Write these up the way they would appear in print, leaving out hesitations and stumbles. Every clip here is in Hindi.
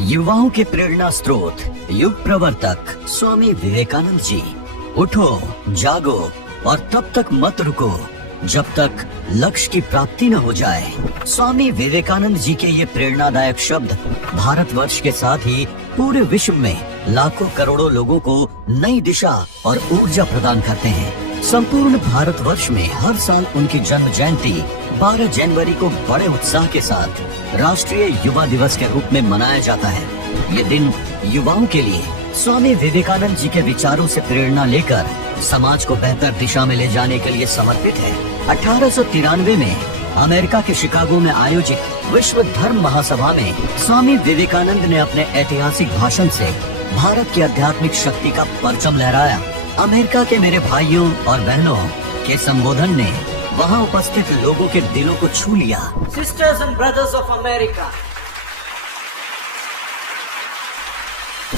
युवाओं के प्रेरणा स्रोत, युग प्रवर्तक स्वामी विवेकानंद जी। उठो, जागो और तब तक मत रुको जब तक लक्ष्य की प्राप्ति न हो जाए। स्वामी विवेकानंद जी के ये प्रेरणादायक शब्द भारतवर्ष के साथ ही पूरे विश्व में लाखों करोड़ों लोगों को नई दिशा और ऊर्जा प्रदान करते हैं। संपूर्ण भारतवर्ष में हर साल उनकी जन्म जयंती 12 जनवरी को बड़े उत्साह के साथ राष्ट्रीय युवा दिवस के रूप में मनाया जाता है। ये दिन युवाओं के लिए स्वामी विवेकानंद जी के विचारों से प्रेरणा लेकर समाज को बेहतर दिशा में ले जाने के लिए समर्पित है। 1893 में अमेरिका के शिकागो में आयोजित विश्व धर्म महासभा में स्वामी विवेकानंद ने अपने ऐतिहासिक भाषण से भारत की आध्यात्मिक शक्ति का परचम लहराया। अमेरिका के मेरे भाइयों और बहनों के संबोधन ने वहाँ उपस्थित लोगों के दिलों को छू लिया। Sisters and brothers of America.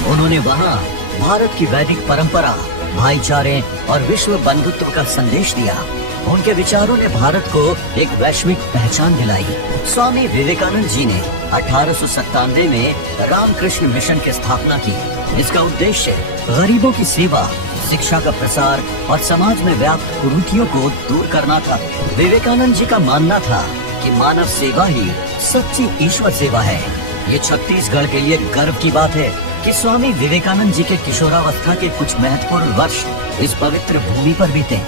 उन्होंने वहाँ भारत की वैदिक परंपरा, भाईचारे और विश्व बंधुत्व का संदेश दिया। उनके विचारों ने भारत को एक वैश्विक पहचान दिलाई। स्वामी विवेकानंद जी ने 1897 में रामकृष्ण मिशन की स्थापना की। इसका उद्देश्य गरीबों की सेवा, शिक्षा का प्रसार और समाज में व्याप्त कुरीतियों को दूर करना था। विवेकानंद जी का मानना था कि मानव सेवा ही सच्ची ईश्वर सेवा है। ये छत्तीसगढ़ के लिए गर्व की बात है कि स्वामी विवेकानंद जी के किशोरावस्था के कुछ महत्वपूर्ण वर्ष इस पवित्र भूमि पर बीते।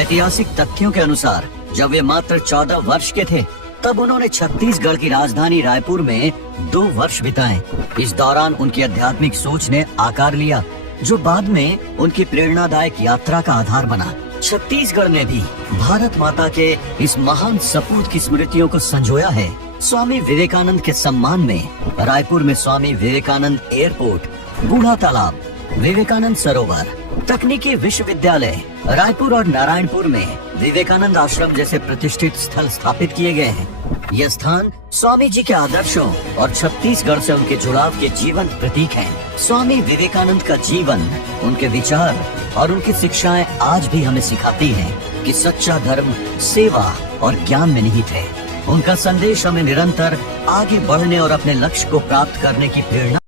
ऐतिहासिक तथ्यों के अनुसार जब वे मात्र 14 वर्ष के थे, तब उन्होंने छत्तीसगढ़ की राजधानी रायपुर में 2 वर्ष बिताए। इस दौरान उनकी आध्यात्मिक सोच ने आकार लिया, जो बाद में उनकी प्रेरणादायक यात्रा का आधार बना। छत्तीसगढ़ ने भी भारत माता के इस महान सपूत की स्मृतियों को संजोया है। स्वामी विवेकानंद के सम्मान में रायपुर में स्वामी विवेकानंद एयरपोर्ट, बूढ़ा तालाब, विवेकानंद सरोवर, तकनीकी विश्वविद्यालय रायपुर और नारायणपुर में विवेकानंद आश्रम जैसे प्रतिष्ठित स्थल स्थापित किए गए हैं। यह स्थान स्वामी जी के आदर्शों और छत्तीसगढ़ से उनके जुड़ाव के जीवंत प्रतीक हैं। स्वामी विवेकानंद का जीवन, उनके विचार और उनकी शिक्षाएं आज भी हमें सिखाती हैं कि सच्चा धर्म सेवा और ज्ञान में निहित है। उनका संदेश हमें निरंतर आगे बढ़ने और अपने लक्ष्य को प्राप्त करने की प्रेरणा